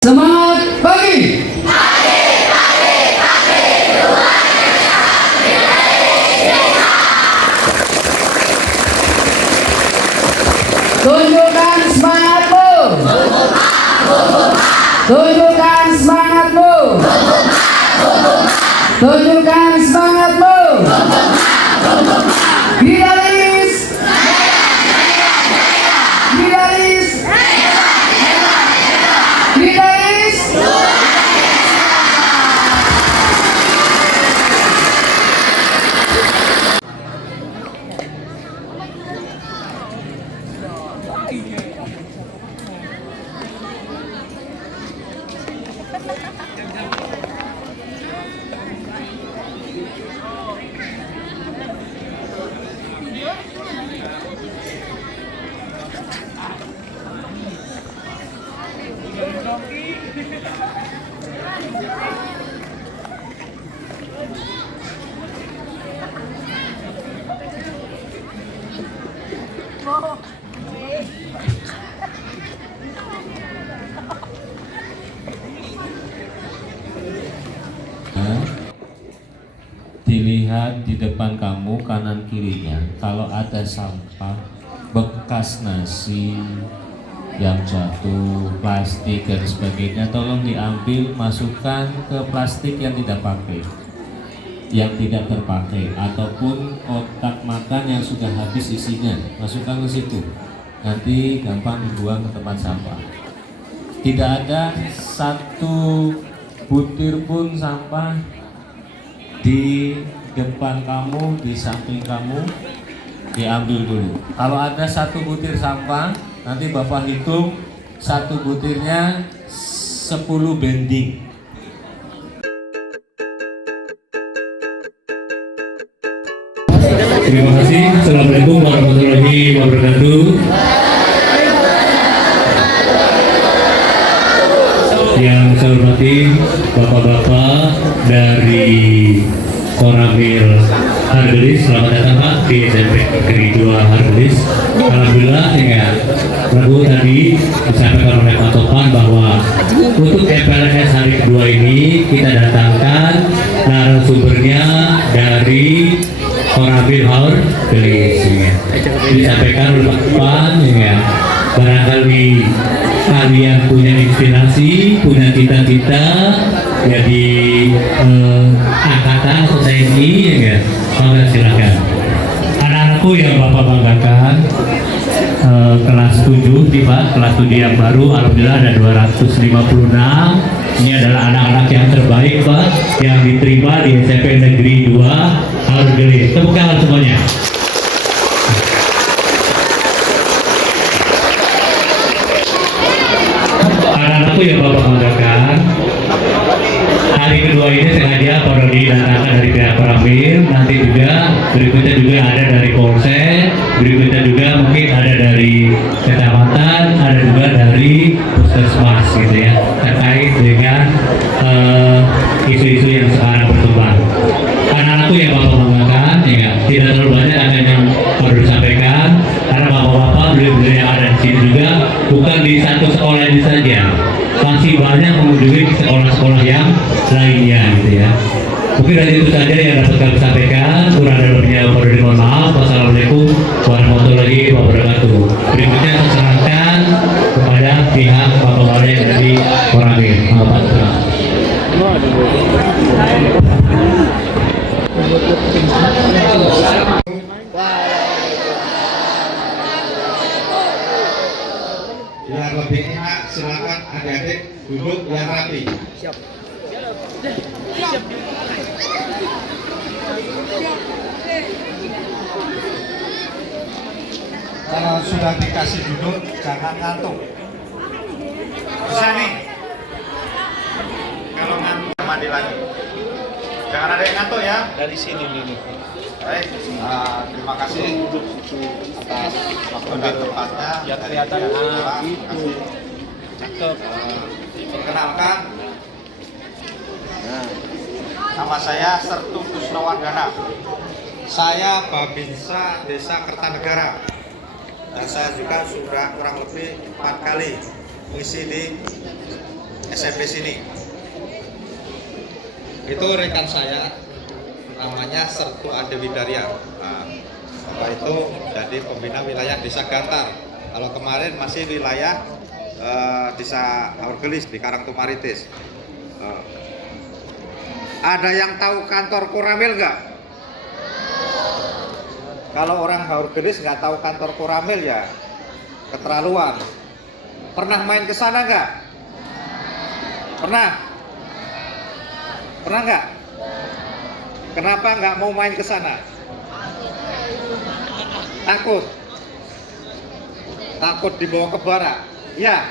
Semangat pagi. Tunjukkan semangatmu. Tunjukkan semangatmu. Tunjukkan semangatmu. Gitaris. Gitaris. Gitaris. Dilihat di depan kamu kanan kirinya, kalau ada sampah, bekas nasi yang jatuh, plastik dan sebagainya, tolong diambil, masukkan ke plastik yang tidak pakai, yang tidak terpakai, ataupun kotak makan yang sudah habis isinya, masukkan ke situ. Nanti gampang dibuang ke tempat sampah. Tidak ada satu butir pun sampah di depan kamu, di samping kamu, diambil dulu. Kalau ada satu butir sampah, nanti Bapak hitung satu butirnya 10 bending. Terima kasih. Assalamualaikum warahmatullahi wabarakatuh. Yang saya hormati Bapak-bapak dari Koramil Hargelis, selamat datang Pak di SMP Negeri 2 Hargelis. Alhamdulillah ya, Rabu tadi disampaikan oleh Pak Topan bahwa untuk MPLS hari kedua ini kita datangkan narasumbernya dari Koramil Hargelis ya. Disampaikan oleh Pak Topan ya. Barangkali kalian punya inspirasi, punya cita-cita jadi angkatan atau TNI ya enggak? Maka silakan. Anak-anakku yang Bapak banggakan, kelas 7 nih Pak, kelas 7 yang baru, alhamdulillah ada 256. Ini adalah anak-anak yang terbaik Pak, yang diterima di SMP Negeri 2 Hargelis. Tepuk tangan semuanya. Anak-anakku yang Bapak banggakan, hari kedua ini sengaja Porodi datangkan dari pihak Koramil, nanti juga berikutnya juga ada dari Polsek, berikutnya juga mungkin ada dari kecamatan, ada juga dari puskesmas gitu ya, terkait dengan isu-isu yang sekarang berkembang. Anak-anakku yang Bapak banggakan, ya, tidak terlalu banyak akan yang perlu disampaikan, karena Bapak-bapak beliau-beliau yang ada di sini juga bukan di satu sekolah ini saja, masih banyak mengunjungi sekolah-sekolah yang lainnya gitu ya. Mungkin dari itu saja yang dapat kami sampaikan, kurang dan lebihnya mohon maaf. Wassalamualaikum warahmatullahi wabarakatuh. Berikutnya saya serahkan kepada pihak Bapak Wali yang dari Koramil. Biar lebih enak, silakan adik-adik duduk yang rapi. Siap. Kalau sudah dikasih duduk, jangan ngantuk. Bisa nih. Kalau ngantuk, mandi lagi. Jangan ada yang ngantuk ya. Dari sini nih. Baik, terima kasih atas waktu dan tempatnya. Ya kelihatan itu. Cakep. Perkenalkan, nama saya Sertu Kusnawardana. Saya Babinsa Desa Kertanegara. Dan saya juga sudah kurang lebih 4 kali mengisi di SMP sini. Itu rekan saya, namanya Sertu Adewidarya. Nah, Bapak itu jadi pembina wilayah Desa Gantar. Kalau kemarin masih wilayah Desa Haurgelis di Karangtumaritis. Ada yang tahu kantor Koramil nggak? Kalau orang Haurgelis nggak tahu kantor Koramil ya keterlaluan. Pernah main ke sana nggak? Pernah? Pernah nggak? Kenapa nggak mau main ke sana? Takut? Takut dibawa ke bara? Ya.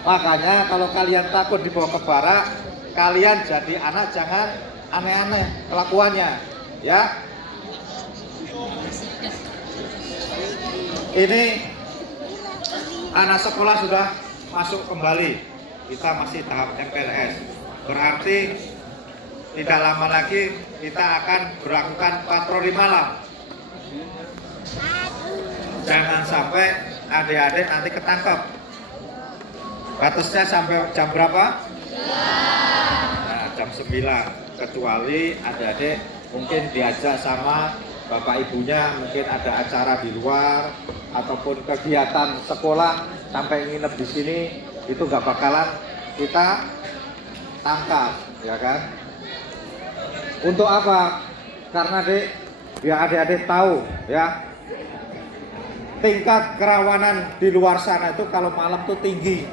Makanya kalau kalian takut dibawa ke bara, kalian jadi anak jangan aneh-aneh kelakuannya, ya. Ini anak sekolah sudah masuk kembali. Kita masih tahap MPLS. Berarti tidak lama lagi kita akan berlakukan patroli malam. Jangan sampai adik-adik nanti ketangkep. Batasnya sampai jam berapa? Nah, jam 9. Kecuali adik-adik mungkin diajak sama bapak ibunya, mungkin ada acara di luar ataupun kegiatan sekolah sampai nginep di sini, itu nggak bakalan kita tangkap, ya kan? Untuk apa? Karena biar adik-adik tahu, ya, tingkat kerawanan di luar sana itu kalau malam tuh tinggi.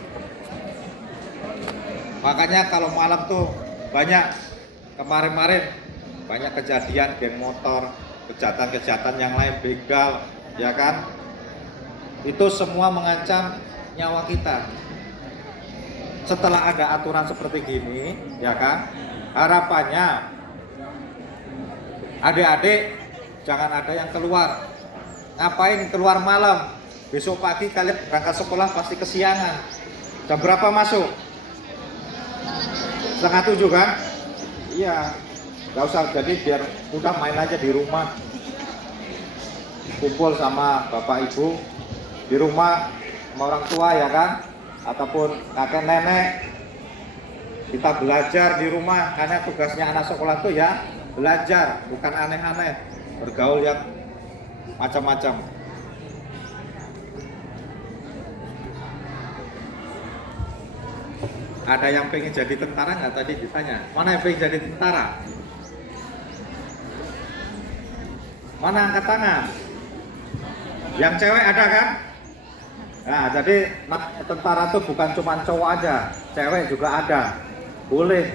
Makanya kalau malam tuh banyak, kemarin-kemarin banyak kejadian geng motor, kejahatan-kejahatan yang lain, begal, ya kan? Itu semua mengancam nyawa kita. Setelah ada aturan seperti gini, ya kan? Harapannya adik-adik jangan ada yang keluar. Ngapain keluar malam? Besok pagi kalian berangkat sekolah pasti kesiangan. Jam berapa masuk? 6:30 kan? Iya. Gak usah, jadi biar udah main aja di rumah. Kumpul sama bapak ibu di rumah sama orang tua, ya kan? Ataupun kakek nenek. Kita belajar di rumah, karena tugasnya anak sekolah tuh ya belajar, bukan aneh-aneh, bergaul yang macam-macam. Ada yang pengen jadi tentara nggak? Tadi ditanya, mana yang pengen jadi tentara? Mana angkat tangan? Yang cewek ada kan? Nah, jadi tentara tuh bukan cuma cowok aja, cewek juga ada. Boleh.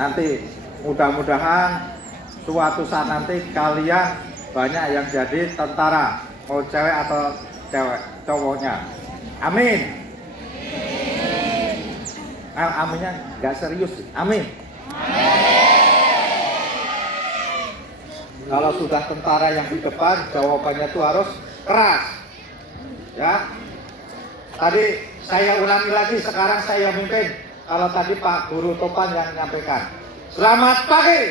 Nanti mudah-mudahan suatu saat nanti kalian banyak yang jadi tentara, mau cewek atau cewek cowoknya. Amin. Aminnya nggak serius. Amin. Kalau sudah tentara yang di depan, jawabannya itu harus keras. Ya. Tadi saya ulangi lagi, sekarang saya mimpin. Kalau tadi Pak Guru Topan yang menyampaikan. Selamat pagi.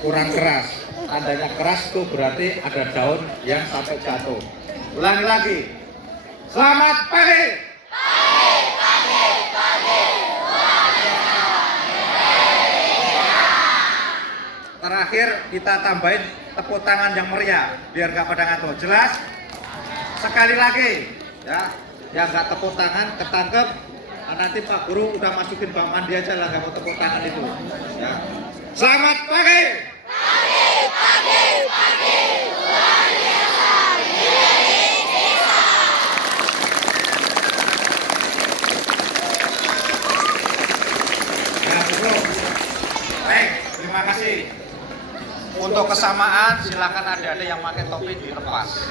Kurang keras. Tandanya keras itu berarti ada daun yang sampai jatuh. Ulangi lagi. Selamat pagi. Terakhir kita tambahin tepuk tangan yang meriah biar gak pada ngantuk. Jelas? Sekali lagi, ya. Yang gak tepuk tangan ketangkep. Nah, nanti Pak Guru udah masukin bang mandi aja lah, gak mau tepuk tangan itu. Ya. Selamat pagi. Luar biasa. Ya, Guru. Baik, terima kasih. Untuk kesamaan, silakan ada yang pakai topi dilepas.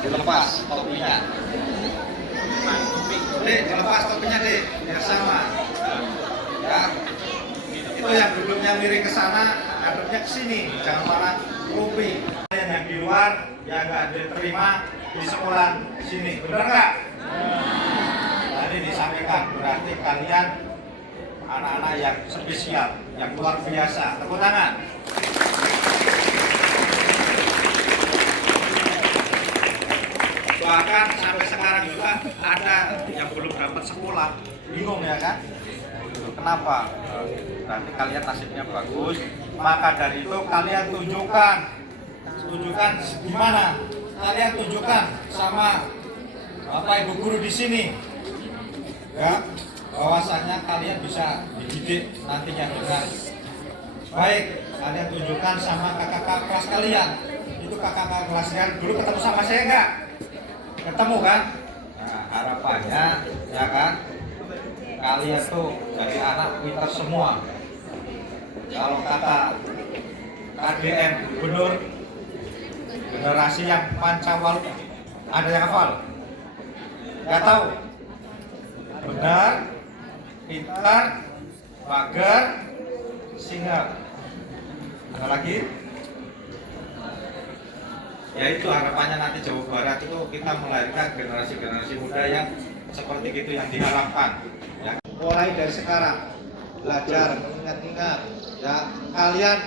Dilepas topinya. Dek, dilepas topinya, Dek, biar sama. Ya. Itu yang duduknya miring ke sana, ngadepnya ke sini, jangan malah rupi. Yang di luar yang nggak diterima di sekolah sini, benar nggak? Tadi disampaikan, berarti kalian anak-anak yang spesial. yang luar biasa. Tepuk tangan. Bahkan sampai sekarang juga ada yang belum dapat sekolah, bingung ya kan? Kenapa? Nanti kalian nasibnya bagus, maka dari itu kalian tunjukkan gimana? Kalian tunjukkan sama Bapak Ibu guru di sini, ya, bahwasanya kalian bisa dididik nantinya dengan baik. Kalian tunjukkan sama kakak-kakak kelas kalian. Itu kakak-kakak kelas kalian dulu ketemu sama saya enggak? Ketemu kan? Nah, harapannya ya kan, kalian tuh jadi anak pintar semua. Kalau kata KDM Gubernur, generasi yang Pancawal, ada yang hafal? Nggak tahu? Benar, pintar, mager, singa. Ada lagi? Ya itu harapannya nanti Jawa Barat itu kita melahirkan generasi-generasi muda yang seperti itu yang diharapkan. Ya. Mulai dari sekarang belajar, ingat-ingat, ya kalian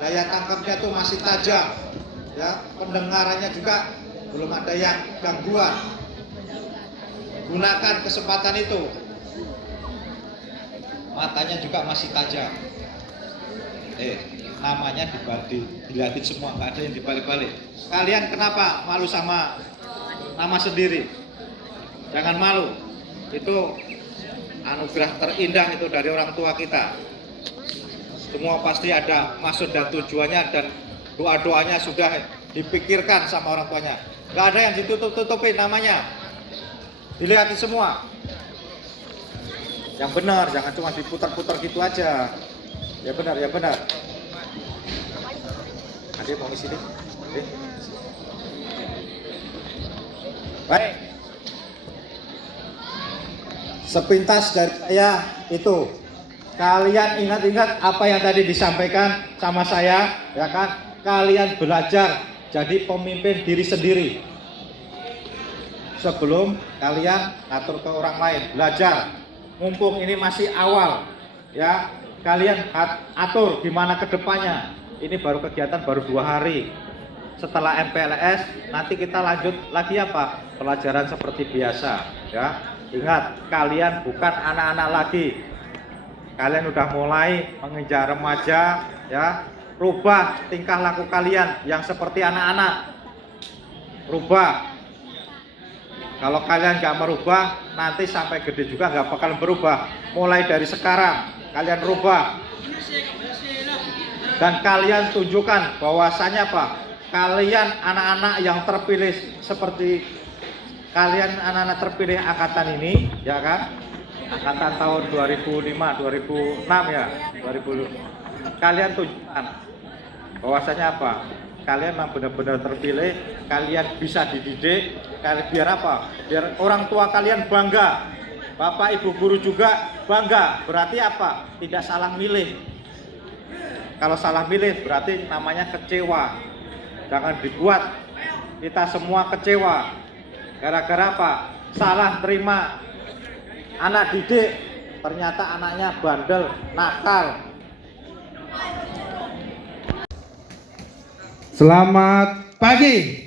daya tangkapnya tuh masih tajam, ya pendengarannya juga belum ada yang gangguan. Gunakan kesempatan itu. Matanya juga masih tajam. Namanya dilihatin semua, nggak ada yang dibalik-balik. Kalian kenapa malu sama nama sendiri? Jangan malu. Itu anugerah terindah itu dari orang tua kita. Semua pasti ada maksud dan tujuannya, dan doa-doanya sudah dipikirkan sama orang tuanya. Nggak ada yang ditutup-tutupin namanya. Dilihatin semua. Yang benar, jangan cuma diputar-putar gitu aja. Ya benar, ya benar. Ada yang mau ngisi nih? Baik. Sepintas dari saya itu, kalian ingat-ingat apa yang tadi disampaikan sama saya, ya kan? Kalian belajar jadi pemimpin diri sendiri. Sebelum kalian ngatur ke orang lain, belajar. Mumpung ini masih awal, ya kalian atur gimana ke depannya. Ini baru kegiatan baru 2 hari. Setelah MPLS nanti kita lanjut lagi apa? Pelajaran seperti biasa, ya. Ingat, kalian bukan anak-anak lagi. Kalian udah mulai mengejar remaja, ya. Rubah tingkah laku kalian yang seperti anak-anak. Rubah. Kalau kalian nggak merubah, nanti sampai gede juga nggak bakal berubah. Mulai dari sekarang, kalian rubah. Dan kalian tunjukkan bahwasanya apa? Kalian anak-anak yang terpilih seperti kalian anak-anak terpilih angkatan ini, ya kan? Angkatan tahun 2005, 2006 ya, 2000. Kalian tunjukkan bahwasanya apa? Kalian memang benar-benar terpilih, kalian bisa dididik, kalian biar apa? Biar orang tua kalian bangga, bapak ibu guru juga bangga. Berarti apa? Tidak salah milih. Kalau salah milih berarti namanya kecewa. Jangan dibuat kita semua kecewa. Gara-gara apa? Salah terima anak didik, ternyata anaknya bandel, nakal. Selamat pagi.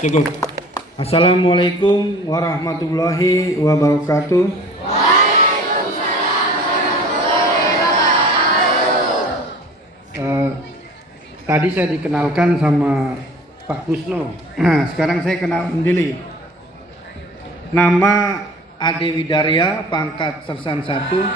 Cukup. Assalamualaikum warahmatullahi wabarakatuh. Tadi saya dikenalkan sama Pak Kusno. Nah, sekarang saya kenal sendiri. Nama Ade Widarya, pangkat Sersan 1.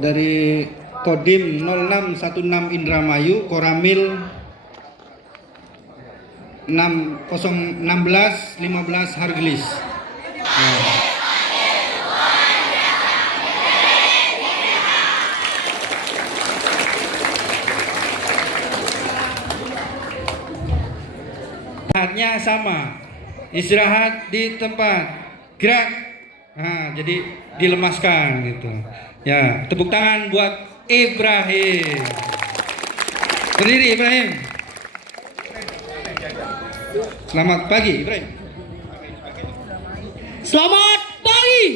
Dari Kodim 0616 Indramayu, Koramil 016 Hargelis. Istirahatnya sama, istirahat di tempat, gerak, nah, jadi dilemaskan gitu. Ya, tepuk tangan buat Ibrahim. Berdiri Ibrahim. Selamat pagi Ibrahim. Selamat pagi.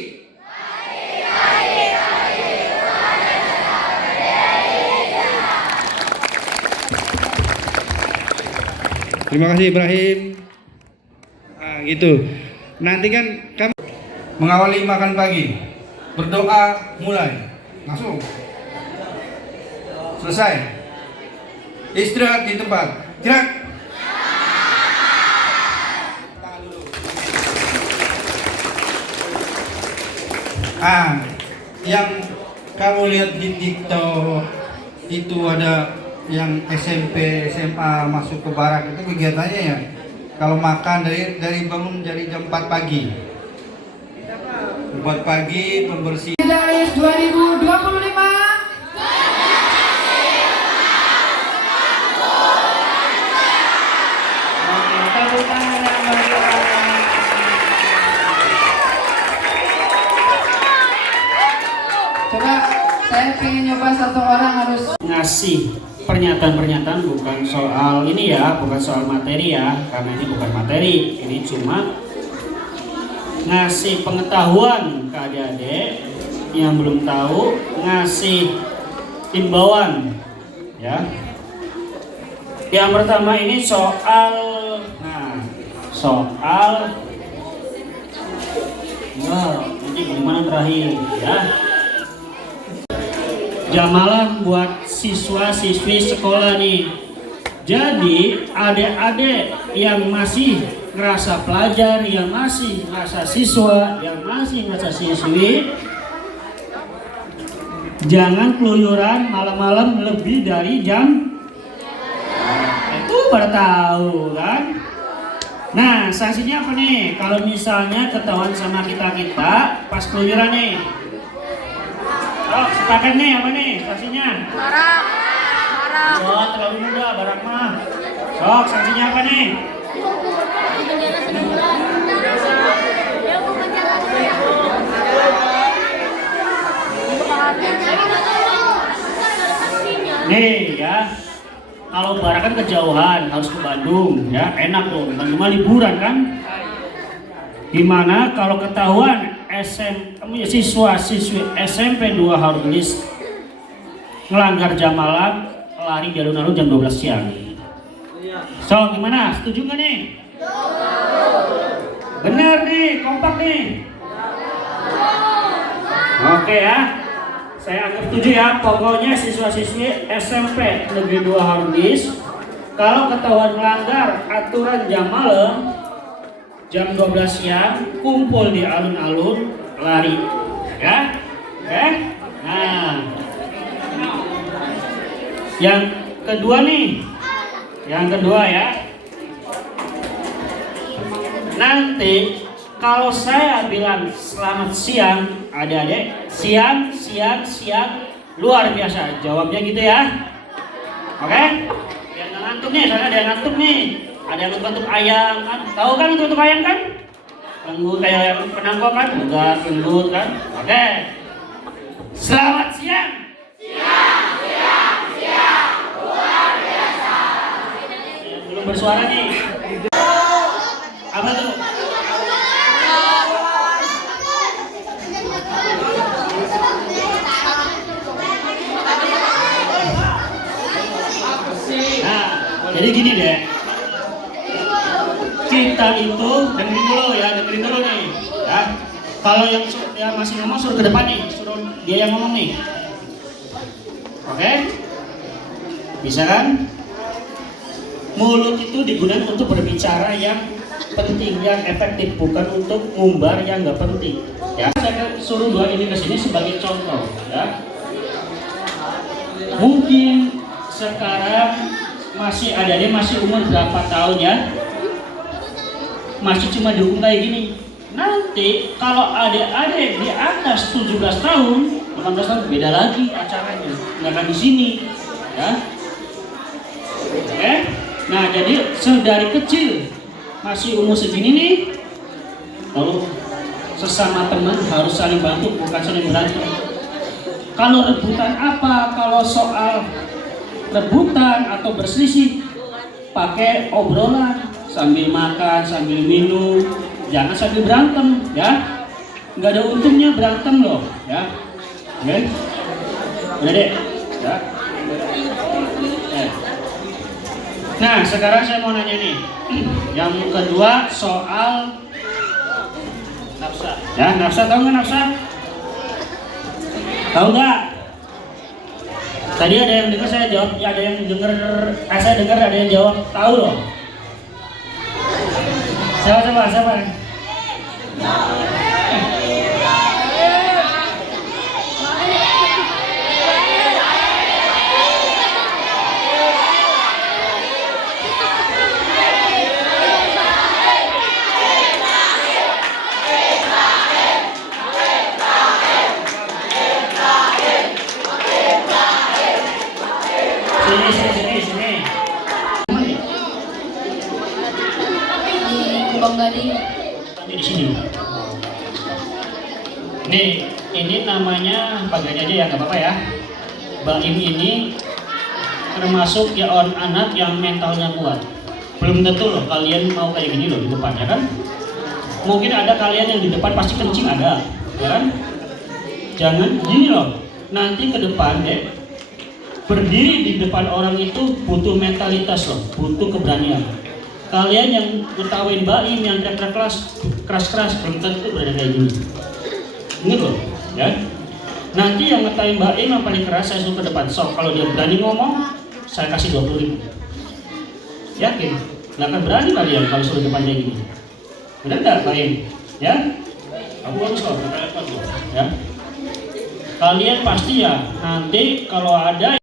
Terima kasih Ibrahim. Nah, gitu. Nanti kan kami mengawali makan pagi. Berdoa mulai. Langsung. Selesai. Istirahat di tempat. Gerak. Yang kamu lihat di TikTok itu ada yang SMP, SMA masuk ke barak itu kegiatannya ya. Kalau makan dari bangun dari jam 4 pagi. 4 pagi pembersih. Garis 2025. Coba saya pengen nyoba satu orang harus Ngasih pernyataan-pernyataan bukan soal ini ya, bukan soal materi ya, karena ini bukan materi, ini cuma ngasih pengetahuan ke adik-adik yang belum tahu, ngasih imbauan ya. Yang pertama ini soal nanti gimana terakhir ya. Jamalah buat siswa-siswi sekolah nih. Jadi adik-adik yang masih ngerasa pelajar, yang masih ngerasa siswa, yang masih ngerasa siswi, jangan keluyuran malam-malam lebih dari jam. Itu pada tahu kan? Nah, sanksinya apa nih? Kalau misalnya ketahuan sama kita pas keluyuran nih. Oh, sepakat nih apa nih sanksinya? marah. Oh, terlalu muda barak mah. Oh, sanksinya apa nih? Nih ya, kalau barak kan kejauhan, harus ke Bandung ya, enak dong. Bandung mah liburan kan? Gimana kalau ketahuan siswa-siswi SMP 2 Hargelis ngelanggar jam malam, lari di alun-alun jam 12 siang. So, gimana? Setuju nggak nih? Bener nih, kompak nih. Oke ya, saya anggap setuju ya. Pokoknya siswa-siswi SMP Negeri 2 Hargelis kalau ketahuan melanggar aturan jam malam jam 12 siang kumpul di alun-alun, lari ya. Oke. Nah, yang kedua nih, ya, nanti kalau saya bilang selamat siang adik-adik, siang luar biasa jawabnya gitu ya. Oke. Biar nggak ngantuk nih, soalnya ada yang ngantuk nih. Ada yang bentuk ayam kan, tahu kan untuk ayam kan? Lembut kayak ayam penangkok kan? Enggak, lembut kan? Oke. Selamat siang. Luar biasa. Belum bersuara nih. Apa tuh? Nah, jadi gini deh. Kita itu dengerin dulu nih ya. Kalau yang masih ngomong suruh ke depan nih, suruh dia yang ngomong nih. Oke? Bisa kan? Mulut itu digunakan untuk berbicara yang penting, yang efektif, bukan untuk ngumbar yang nggak penting. Ya, saya suruh dua ini ke sini sebagai contoh ya. Mungkin sekarang masih adik-adik masih umur berapa tahun ya? Masih cuma dihukum kayak gini. Nanti kalau adik-adik di atas 17 tahun, 18 tahun beda lagi acaranya. Nggak akan di sini, ya. Oke. Nah, jadi sedari kecil masih umur segini nih, lalu sesama teman harus saling bantu, bukan saling berantem. Kalau rebutan apa? Kalau soal rebutan atau berselisih, pakai obrolan sambil makan, sambil minum, jangan sambil berantem, ya. Nggak ada untungnya berantem loh, ya. Oke, udah deh, ya. Nah, sekarang saya mau nanya nih, yang kedua soal nafsa. Ya, nafsa, tahu nggak nafsa? Tahu nggak? Tadi ada yang dengar saya jawab, ya ada yang dengar, saya dengar ada yang jawab tahu loh. Siapa? Sini. Di Kubang Gading. Di sini. Nih, ini namanya bagian aja ya, nggak apa-apa ya. Baim ini termasuk ya anak yang mentalnya kuat. Belum tentu loh kalian mau kayak gini loh di depannya kan. Mungkin ada kalian yang di depan pasti kencing ada, ya kan? Jangan gini loh. Nanti ke depan deh. Berdiri di depan orang itu butuh mentalitas loh, butuh keberanian. Kalian yang ketawain baim, yang keras-keras, belum tentu berada kayak gini. Ingat loh, ya. Nanti yang ngetawain baim yang paling keras saya suruh ke depan. So, kalau dia berani ngomong, saya kasih 20.000. Yakin? Nggak akan berani kalian kalau suruh depan kayak gini. Benar nggak baim? Ya? Aku harus kok, ya. Kalian pasti ya nanti kalau ada